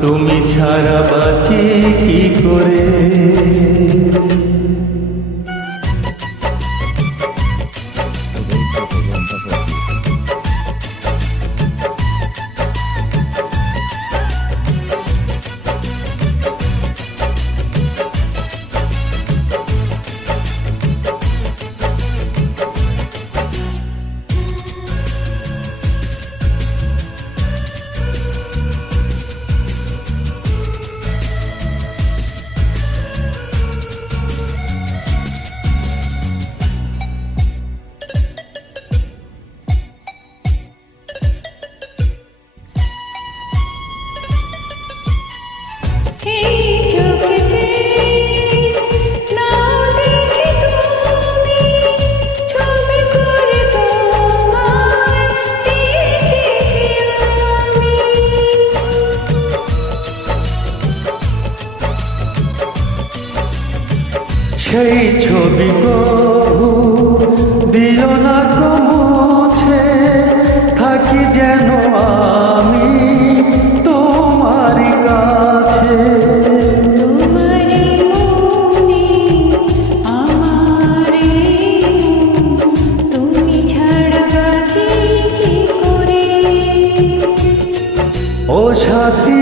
তুমি ছাড়া বাঁচি কি করে? সেই ছবি প্রভু দিও না কমছে থাকি যেন আমি কাছে। তোমারে তুমি ছাড়া বাঁচি ও সাথী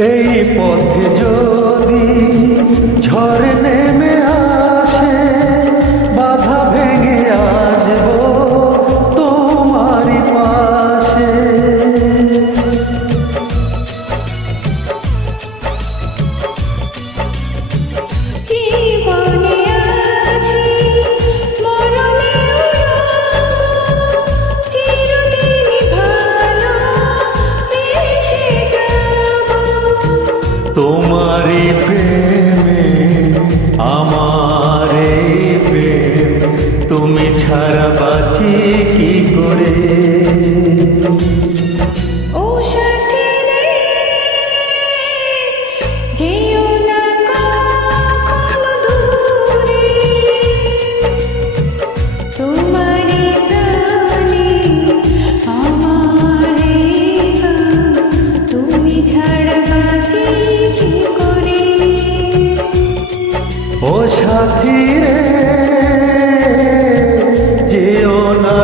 এই পথে যদি ঝড় তোমারই প্রেমে আমারে প্রেম। তুমি ছাড়া বাঁচি কি করে? ও সাথী রে যেও না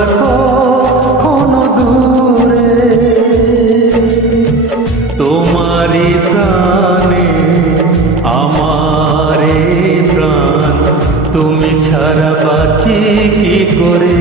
প্রাণে আমারে প্রাণ তুমি ছাড়া বাঁচি কি করে?